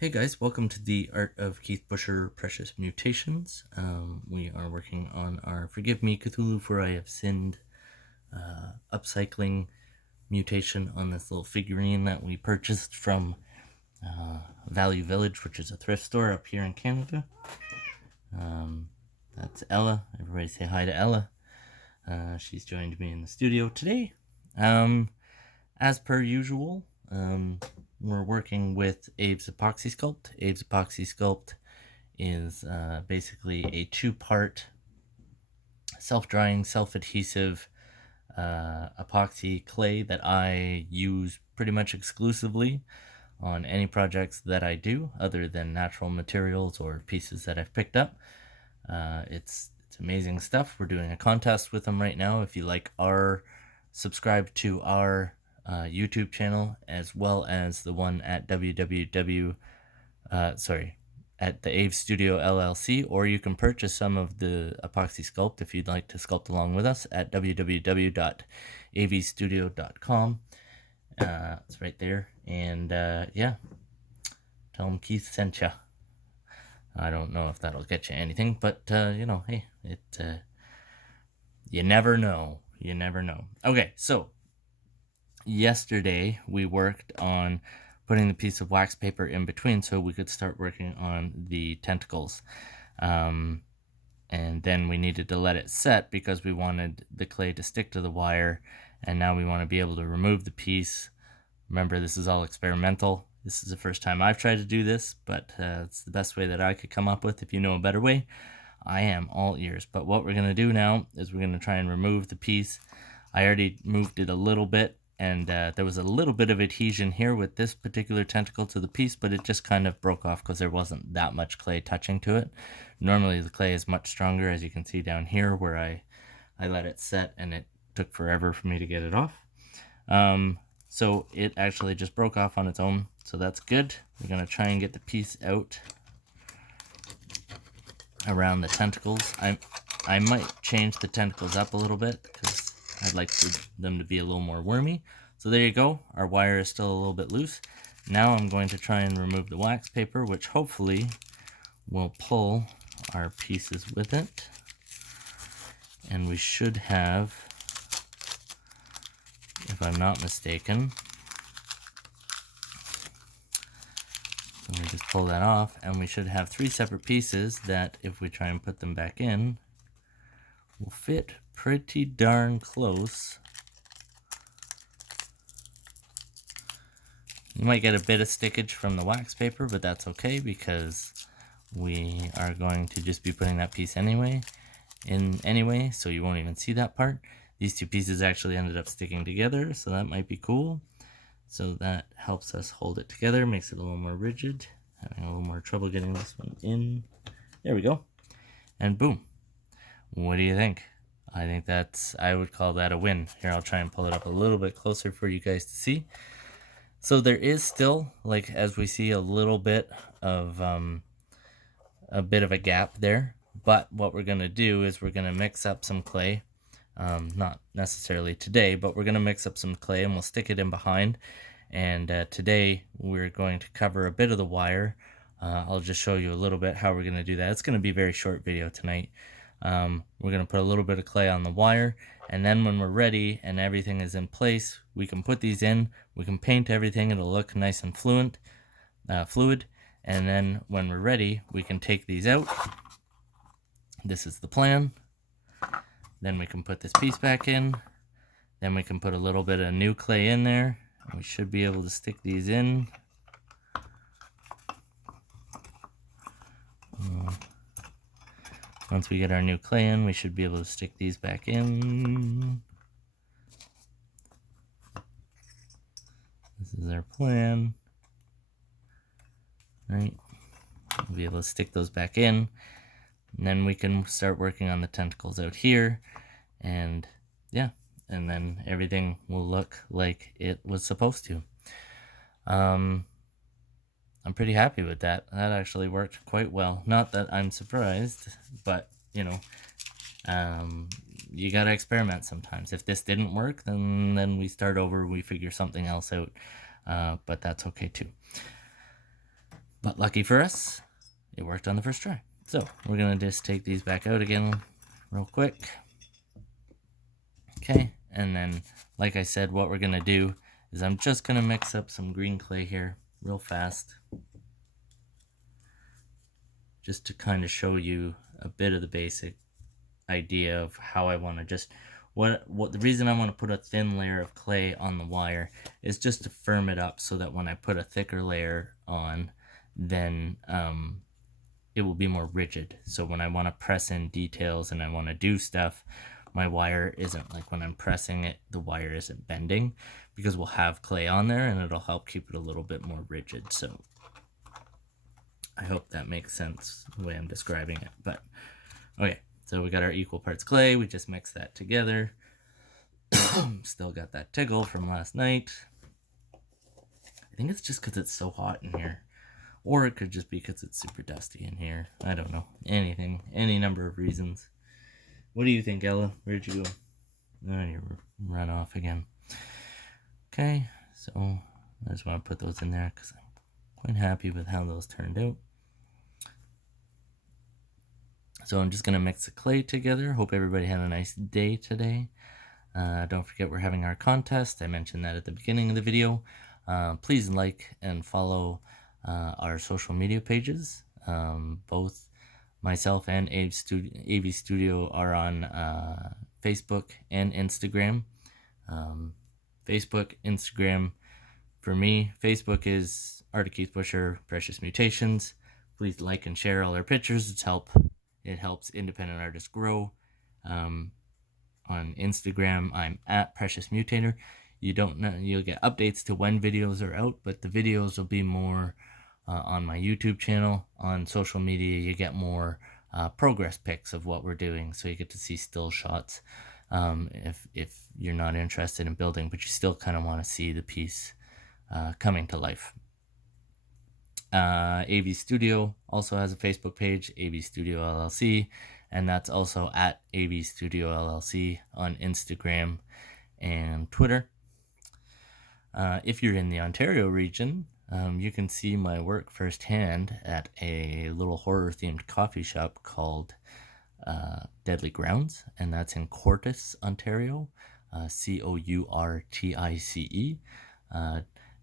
Hey guys, welcome to the Art of Keith Busher Precious Mutations. We are working on our Forgive Me Cthulhu for I Have Sinned upcycling mutation on this little figurine that we purchased from Value Village, which is a thrift store up here in Canada. That's Ella. Everybody say hi to Ella. She's joined me in the studio today. As per usual, we're working with Abe's Epoxy Sculpt. Abe's Epoxy Sculpt is basically a two-part self-drying, self-adhesive epoxy clay that I use pretty much exclusively on any projects that I do other than natural materials or pieces that I've picked up. It's amazing stuff. We're doing a contest with them right now. If you like subscribe to our YouTube channel, as well as the one at at the Ave Studio LLC, or you can purchase some of the epoxy sculpt if you'd like to sculpt along with us at www.avstudio.com. It's right there, and yeah, tell them Keith sent ya. I don't know if that'll get you anything, but hey, you never know. You never know. Okay, so yesterday we worked on putting the piece of wax paper in between so we could start working on the tentacles. And then we needed to let it set because we wanted the clay to stick to the wire, and now we want to be able to remove the piece. Remember, this is all experimental. This is the first time I've tried to do this, but it's the best way that I could come up with. If you know a better way, I am all ears. But what we're going to do now is we're going to try and remove the piece. I already moved it a little bit, and there was a little bit of adhesion here with this particular tentacle to the piece, but it just kind of broke off because there wasn't that much clay touching to it. Normally the clay is much stronger, as you can see down here where I let it set, and it took forever for me to get it off. So it actually just broke off on its own, so that's good. We're going to try and get the piece out around the tentacles. I might change the tentacles up a little bit because I'd like them to be a little more wormy. So there you go. Our wire is still a little bit loose. Now I'm going to try and remove the wax paper, which hopefully will pull our pieces with it. And we should have, if I'm not mistaken, let me just pull that off, and we should have 3 separate pieces that, if we try and put them back in, will fit pretty darn close. You might get a bit of stickage from the wax paper, but that's okay because we are going to just be putting that piece anyway, so you won't even see that part. These 2 pieces actually ended up sticking together, so that might be cool. So that helps us hold it together, makes it a little more rigid. Having a little more trouble getting this one in. There we go. And boom. What do you think? I think I would call that a win. Here, I'll try and pull it up a little bit closer for you guys to see. So there is still, like, as we see, a little bit of a gap there. But what we're going to do is we're going to mix up some clay. Not necessarily today, but we're going to mix up some clay and we'll stick it in behind. And today we're going to cover a bit of the wire. I'll just show you a little bit how we're going to do that. It's going to be a very short video tonight. We're going to put a little bit of clay on the wire, and then when we're ready and everything is in place, we can put these in, we can paint everything, it'll look nice and fluid, and then when we're ready, we can take these out. This is the plan. Then we can put this piece back in, then we can put a little bit of new clay in there, and we should be able to stick these in. Once we get our new clay in, we should be able to stick these back in. This is our plan. Right? We'll be able to stick those back in. And then we can start working on the tentacles out here. And yeah, and then everything will look like it was supposed to. I'm pretty happy with that. That actually worked quite well. Not that I'm surprised, but you gotta experiment sometimes. If this didn't work, then we start over, we figure something else out. But that's okay too. But lucky for us, it worked on the first try. So we're gonna just take these back out again real quick. Okay, and then like I said, what we're gonna do is I'm just gonna mix up some green clay here real fast, just to kind of show you a bit of the basic idea of how I want to just what the reason I want to put a thin layer of clay on the wire is just to firm it up, so that when I put a thicker layer on, then it will be more rigid. So when I want to press in details and I want to do stuff, my wire isn't like, when I'm pressing it, the wire isn't bending, because we'll have clay on there and it'll help keep it a little bit more rigid. So I hope that makes sense the way I'm describing it. But okay, so we got our equal parts clay. We just mixed that together. Still got that tickle from last night. I think it's just because it's so hot in here. Or it could just be because it's super dusty in here. I don't know. Anything. Any number of reasons. What do you think, Ella? Where'd you go? Oh, you run off again. Okay, so I just want to put those in there because I'm quite happy with how those turned out. So I'm just going to mix the clay together. Hope everybody had a nice day today. Don't forget we're having our contest. I mentioned that at the beginning of the video. Please like and follow our social media pages. Both myself and AV Studio are on Facebook and Instagram. Facebook, Instagram. For me, Facebook is Art of Keith Busher, Precious Mutations. Please like and share all our pictures. It helps independent artists grow. On Instagram, I'm at Precious Mutator. You don't know, you'll get updates to when videos are out, but the videos will be more on my YouTube channel. On social media, you get more progress pics of what we're doing, so you get to see still shots. If you're not interested in building, but you still kind of want to see the piece coming to life. AV Studio also has a Facebook page, AV Studio LLC, and that's also at AV Studio LLC on Instagram and Twitter. If you're in the Ontario region, you can see my work firsthand at a little horror-themed coffee shop called Deadly Grounds, and that's in Courtice, Ontario, Courtice.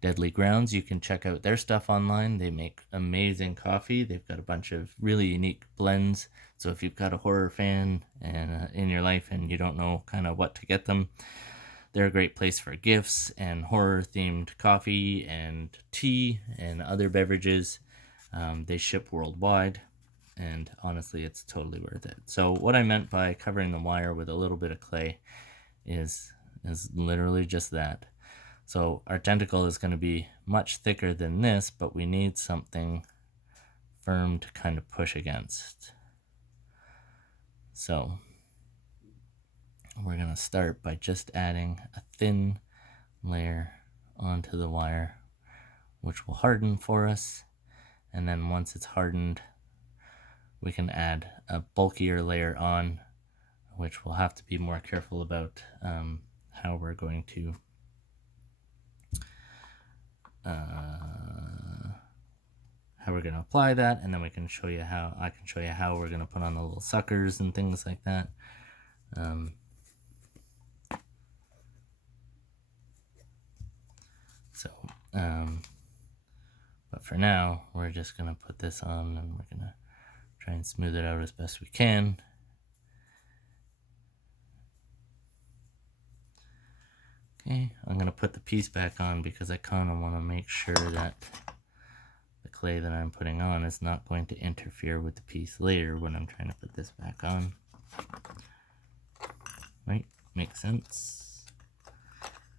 Deadly Grounds, you can check out their stuff online. They make amazing coffee. They've got a bunch of really unique blends. So if you've got a horror fan and in your life and you don't know kind of what to get them, they're a great place for gifts and horror-themed coffee and tea and other beverages. They ship worldwide, and honestly, it's totally worth it. So what I meant by covering the wire with a little bit of clay is literally just that. So our tentacle is going to be much thicker than this, but we need something firm to kind of push against. So we're going to start by just adding a thin layer onto the wire, which will harden for us. And then once it's hardened, we can add a bulkier layer on, which we'll have to be more careful about how we're going to apply that, and then I can show you how we're going to put on the little suckers and things like that. But for now, we're just going to put this on, and we're going to try and smooth it out as best we can. Okay, I'm going to put the piece back on because I kind of want to make sure that the clay that I'm putting on is not going to interfere with the piece later when I'm trying to put this back on. Right? Makes sense.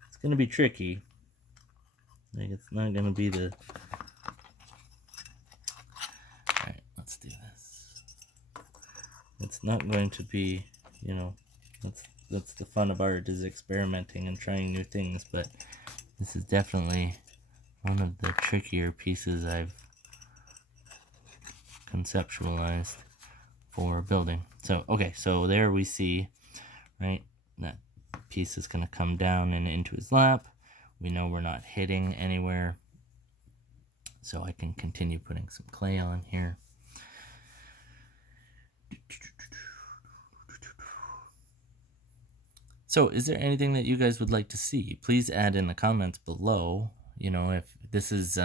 It's going to be tricky. Like, it's not going to be the... Alright, let's do this. It's not going to be, you know, that's the fun of art, is experimenting and trying new things, but this is definitely one of the trickier pieces I've conceptualized for building. So, okay, so there we see, right, that piece is going to come down and into his lap. We know we're not hitting anywhere. so I can continue putting some clay on here. So is there anything that you guys would like to see? Please add in the comments below. You know, if this is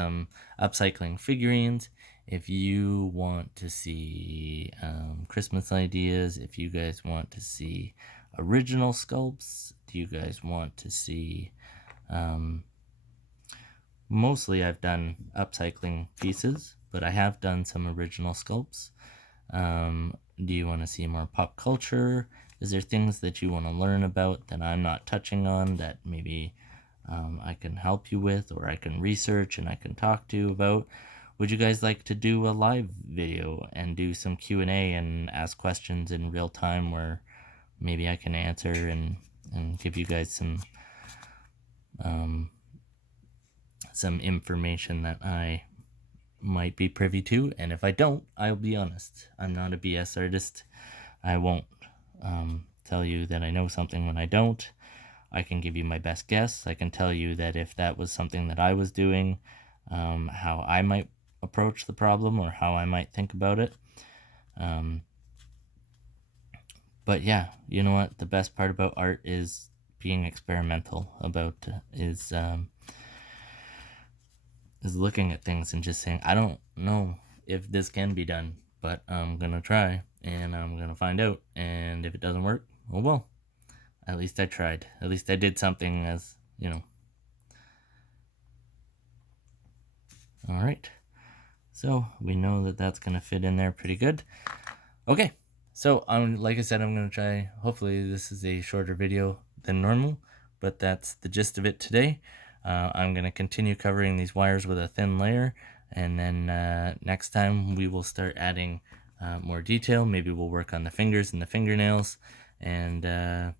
upcycling figurines, if you want to see Christmas ideas, if you guys want to see original sculpts, do you guys want to see mostly I've done upcycling pieces, but I have done some original sculpts. Do you want to see more pop culture? Is there things that you want to learn about that I'm not touching on that maybe I can help you with, or I can research and I can talk to you about? Would you guys like to do a live video and do some Q&A and ask questions in real time where maybe I can answer and give you guys some information that I might be privy to? And if I don't, I'll be honest. I'm not a BS artist. I won't tell you that I know something when I don't. I can give you my best guess. I can tell you that if that was something that I was doing, how I might approach the problem or how I might think about it. But yeah, you know what? The best part about art is being experimental is looking at things and just saying, I don't know if this can be done, but I'm gonna try and I'm gonna find out. And if it doesn't work, oh well, at least I tried. At least I did something, as you know. All right, so we know that that's gonna fit in there pretty good. Okay, so like I said, I'm gonna try. Hopefully this is a shorter video than normal, but that's the gist of it today. I'm going to continue covering these wires with a thin layer, and then next time we will start adding more detail. Maybe we'll work on the fingers and the fingernails and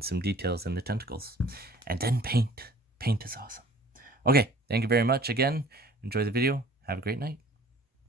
some details in the tentacles. And then paint. Paint is awesome. Okay, thank you very much again. Enjoy the video. Have a great night.